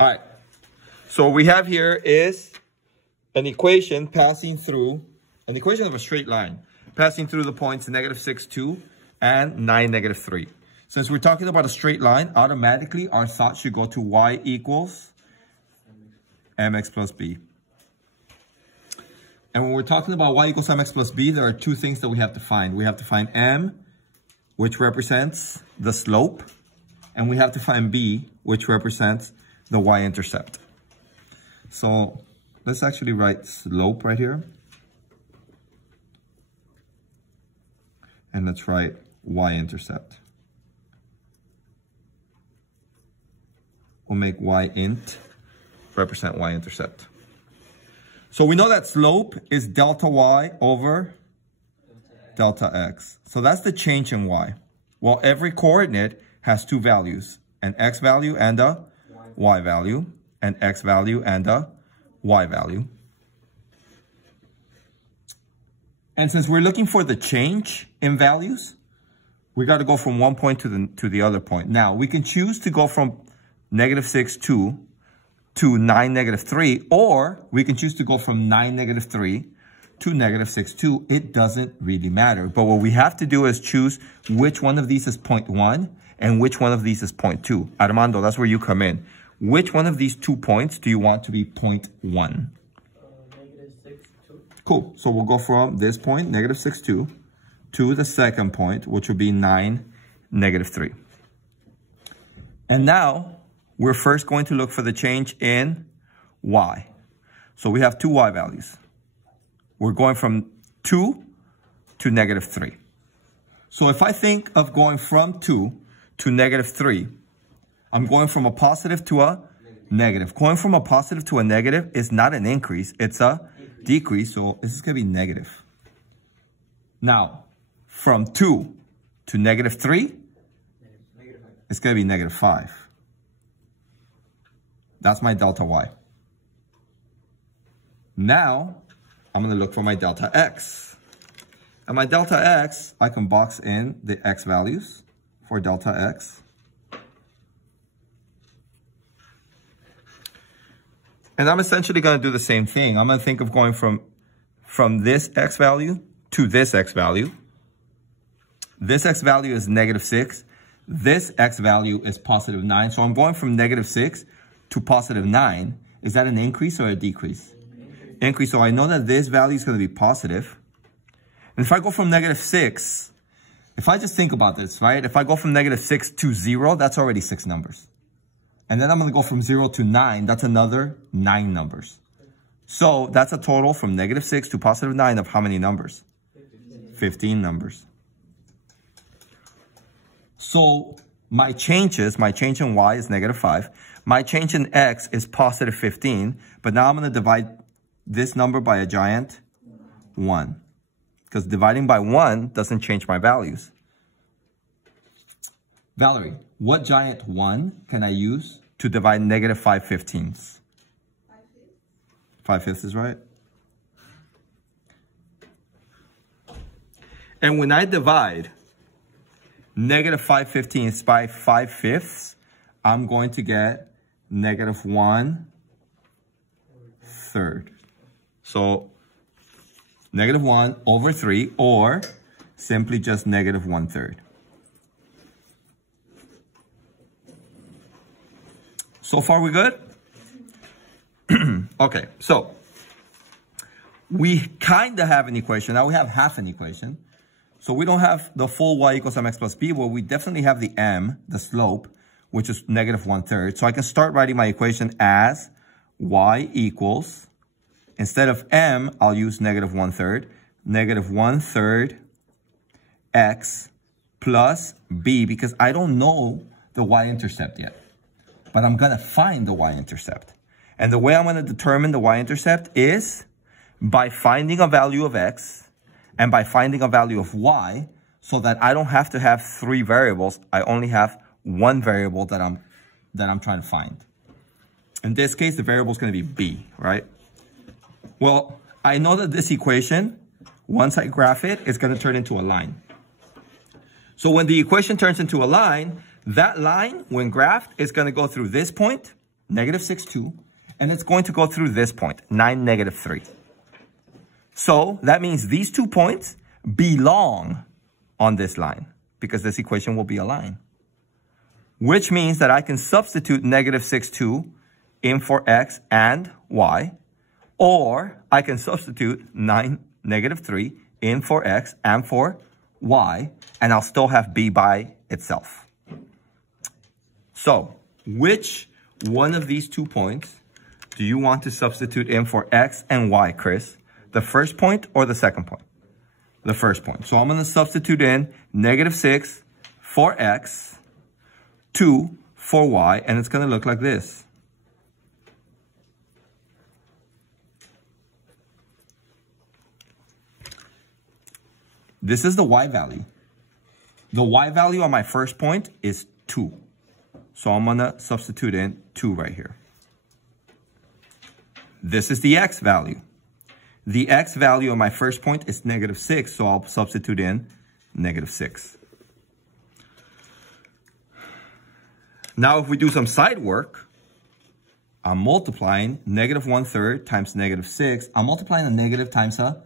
All right. So what we have here is an equation passing through, an equation of a straight line, passing through the points -6, 2, and 9, -3. Since we're talking about a straight line, automatically our thought should go to y equals mx plus b. And when we're talking about y equals mx plus b, there are two things that we have to find. We have to find m, which represents the slope, and we have to find b, which represents the y-intercept. So let's actually write slope right here. And let's write y-intercept. We'll make y-int represent y-intercept. So we know that slope is delta y over delta x. So that's the change in y. Well, every coordinate has two values, an x value and a y value, an x value and a y value. And since we're looking for the change in values, we got to go from one point to the other point. Now, we can choose to go from -6, 2 to 9, -3, or we can choose to go from 9, -3 to -6, 2. It doesn't really matter. But what we have to do is choose which one of these is 0.1 and which one of these is 0.2. Armando, that's where you come in. Which one of these 2 points do you want to be 0.1? -6, 2. Cool. So we'll go from this point, -6, 2, to the second point, which will be 9, -3. And now we're first going to look for the change in y. So we have two y values. We're going from 2 to -3. So if I think of going from 2 to -3, I'm going from a positive to a negative. Going from a positive to a negative is not an increase, it's a decrease. So this is going to be negative. Now, from 2 to -3, it's going to be -5. That's my delta y. Now, I'm going to look for my delta x. And my delta x, I can box in the x values for delta x. And I'm essentially going to do the same thing. I'm going to think of going from this x value to this x value. This x value is -6. This x value is +9. So I'm going from -6 to +9. Is that an increase or a decrease? Increase. So I know that this value is going to be positive. And if I go from -6, if I just think about this, right? If I go from -6 to 0, that's already 6 numbers. And then I'm going to go from 0 to 9. That's another 9 numbers. So that's a total from -6 to +9 of how many numbers? 15 numbers. So my change in y is -5. My change in x is +15. But now I'm going to divide this number by a giant 1. Because dividing by 1 doesn't change my values. Valerie, what giant 1 can I use to divide -5/15? 5/5 is right. And when I divide -5/15 by 5/5, I'm going to get -1/3. So -1 over 3, or simply just -1/3. So far, we good? Okay, so we kind of have an equation. Now we have half an equation. So we don't have the full y equals mx plus b, but we definitely have the m, the slope, which is -1/3. So I can start writing my equation as y equals, instead of m, I'll use -1/3, -1/3 x plus b, because I don't know the y-intercept yet. But I'm going to find the y-intercept. And the way I'm going to determine the y-intercept is by finding a value of x and by finding a value of y, so that I don't have to have 3 variables. I only have 1 variable that I'm trying to find. In this case, the variable is going to be b, right? Well, I know that this equation, once I graph it, it's going to turn into a line. So when the equation turns into a line, that line, when graphed, is going to go through this point, negative 6, 2, and it's going to go through this point, 9, negative 3. So that means these 2 points belong on this line because this equation will be a line, which means that I can substitute negative 6, 2 in for x and y, or I can substitute 9, negative 3 in for x and for y, and I'll still have b by itself. So, which one of these 2 points do you want to substitute in for x and y, Chris? The first point or the second point? The first point. So I'm going to substitute in negative 6 for x, 2 for y, and it's going to look like this. This is the y value. The y value on my first point is 2. So I'm going to substitute in 2 right here. This is the x value. The x value on my first point is negative 6, so I'll substitute in negative 6. Now, if we do some side work, I'm multiplying negative 1/3 times negative 6. I'm multiplying a negative times a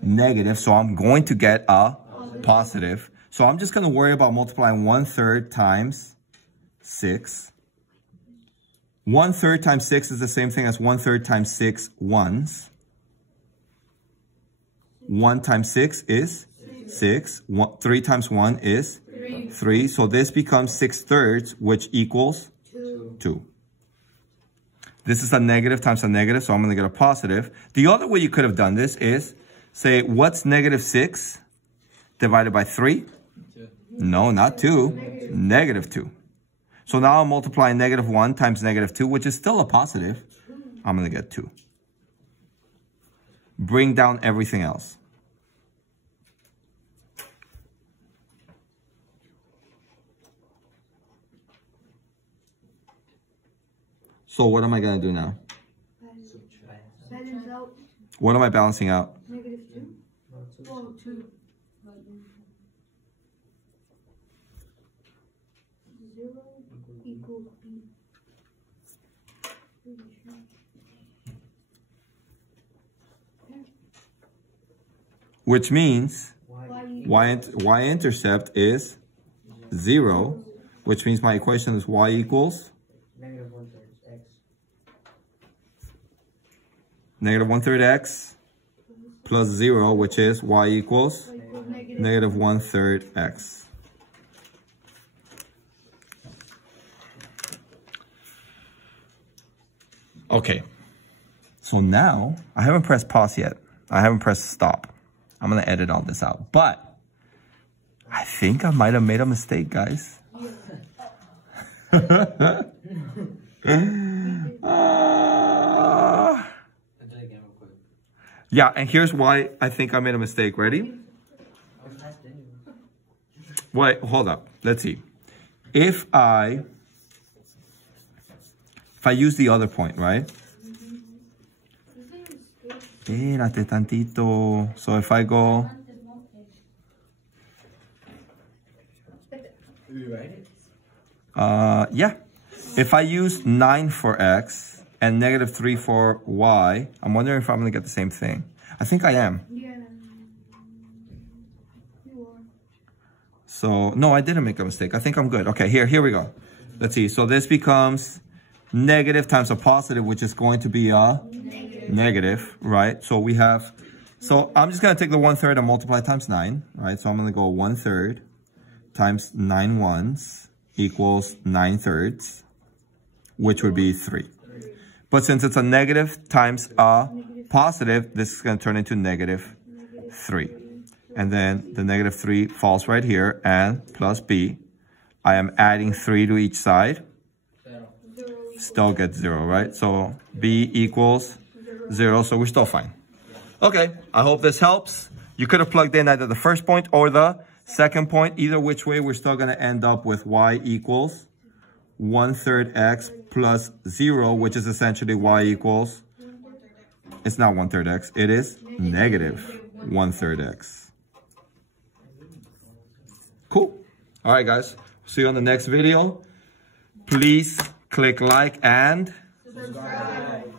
negative, so I'm going to get a positive. So I'm just going to worry about multiplying 1/3 times 6. 1/3 times 6 is the same thing as 1/3 times 6 ones. 1 times 6 is 6. 3 times 1 is 3. So this becomes 6/3, which equals 2. This is a negative times a negative, so I'm going to get a positive. The other way you could have done this is, say, what's negative 6 divided by 3? 2. No, not 2. Negative 2. So now I'm multiplying negative 1 times negative 2, which is still a positive. I'm going to get 2. Bring down everything else. So what am I going to do now? Balance out. What am I balancing out? Negative 2. Oh, 2. 0 equals b. Which means y-intercept is 0, which means my equation is y equals Negative 1/3 x. negative 1/3 x plus 0, which is y equals negative 1/3 x. Okay, so now I haven't pressed pause yet. I haven't pressed stop. I'm going to edit all this out, but I think I might have made a mistake, guys. Yeah, and here's why I think I made a mistake. Ready? Wait, hold up. Let's see. If I use the other point, right? Espérate tantito. So if I go... yeah. If I use 9 for x and negative 3 for y, I'm wondering if I'm going to get the same thing. I think I am. Yeah. You are. So, no, I didn't make a mistake. I think I'm good. Okay, here we go. Let's see. So this becomes negative times a positive, which is going to be a negative, right? So we have, so I'm just going to take the 1/3 and multiply times 9, right? So I'm going to go 1/3 times 9 ones equals 9/3, which would be 3. But since it's a negative times a positive, this is going to turn into negative 3. And then the negative 3 falls right here, and plus b. I am adding 3 to each side. Still get 0, right? So b equals 0, so we're still fine. Okay, I hope this helps. You could have plugged in either the first point or the second point. Either which way, we're still going to end up with y equals 1/3 x plus 0, which is essentially y equals, it's not 1/3 x, it is negative 1/3 x. Cool. All right, guys. See you on the next video. Please click like and Subscribe.